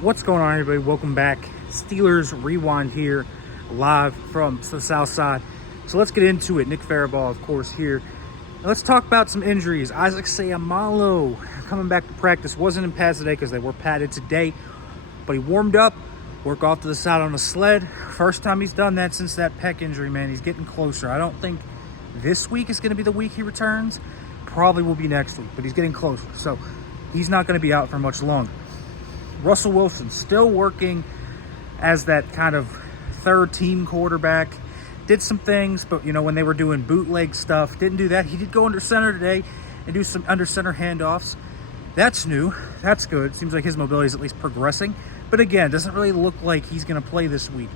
What's going on, everybody? Welcome back. Steelers Rewind here, live from the South Side. So let's get into it. Nick Faribault, of course, here. Now let's talk about some injuries. Isaac Seumalo coming back to practice. Wasn't in pads today because they were padded today, but he warmed up, worked off to the side on a sled. First time he's done that since that pec injury, man. He's getting closer. I don't think this week is going to be the week he returns. Probably will be next week, but he's getting closer. So he's not going to be out for much longer. Russell Wilson still working as that kind of third team quarterback. Did some things, but when they were doing bootleg stuff, didn't do that. He did go under center today and do some under center handoffs. That's new. That's good. Seems like his mobility is at least progressing. But again, doesn't really look like he's going to play this week.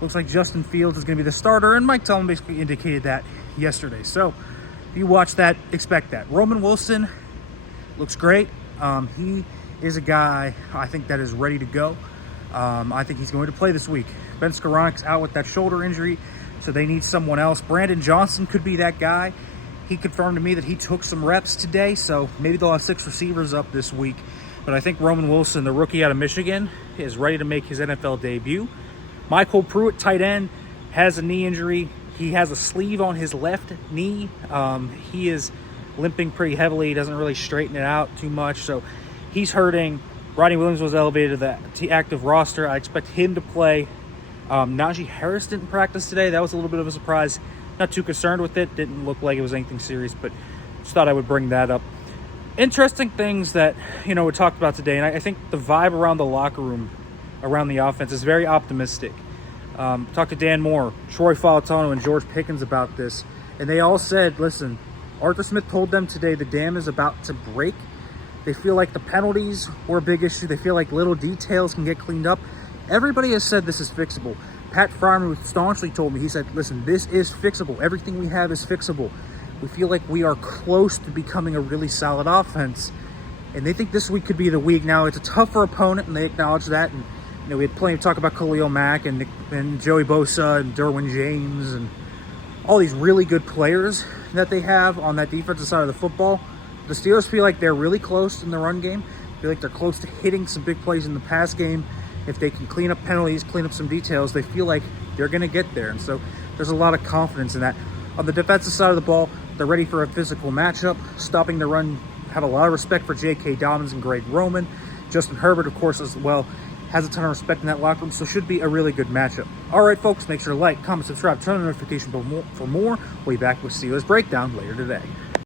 Looks like Justin Fields is going to be the starter, and Mike Tomlin basically indicated that yesterday. So if you watch that, expect that. Roman Wilson looks great. He is a guy I think that is ready to go. I think he's going to play this week. Ben Skoronek's out with that shoulder injury, so they need someone else. Brandon Johnson could be that guy. He confirmed to me that he took some reps today, so maybe they'll have 6 receivers up this week. But I think Roman Wilson, the rookie out of Michigan, is ready to make his NFL debut. Michael Pruitt, tight end, has a knee injury. He has a sleeve on his left knee. He is limping pretty heavily. He doesn't really straighten it out too much, so he's hurting. Rodney Williams was elevated to the active roster. I expect him to play. Najee Harris didn't practice today. That was a little bit of a surprise. Not too concerned with it. Didn't look like it was anything serious, but just thought I would bring that up. Interesting things that, we talked about today, and I think the vibe around the locker room, around the offense, is very optimistic. Talked to Dan Moore, Troy Falatano, and George Pickens about this, and they all said, listen, Arthur Smith told them today the dam is about to break. They feel like the penalties were a big issue. They feel like little details can get cleaned up. Everybody has said this is fixable. Pat Freiermuth staunchly told me, he said, listen, this is fixable. Everything we have is fixable. We feel like we are close to becoming a really solid offense. And they think this week could be the week. Now, it's a tougher opponent, and they acknowledge that. And we had plenty of talk about Khalil Mack and Joey Bosa and Derwin James and all these really good players that they have on that defensive side of the football. The Steelers feel like they're really close in the run game. Feel like they're close to hitting some big plays in the pass game. If they can clean up penalties, clean up some details, they feel like they're going to get there. And so there's a lot of confidence in that. On the defensive side of the ball, they're ready for a physical matchup, stopping the run. Have a lot of respect for J.K. Dobbins and Greg Roman. Justin Herbert, of course, as well, has a ton of respect in that locker room, so should be a really good matchup. All right, folks, make sure to like, comment, subscribe, turn on the notification for more. We'll be back with Steelers Breakdown later today.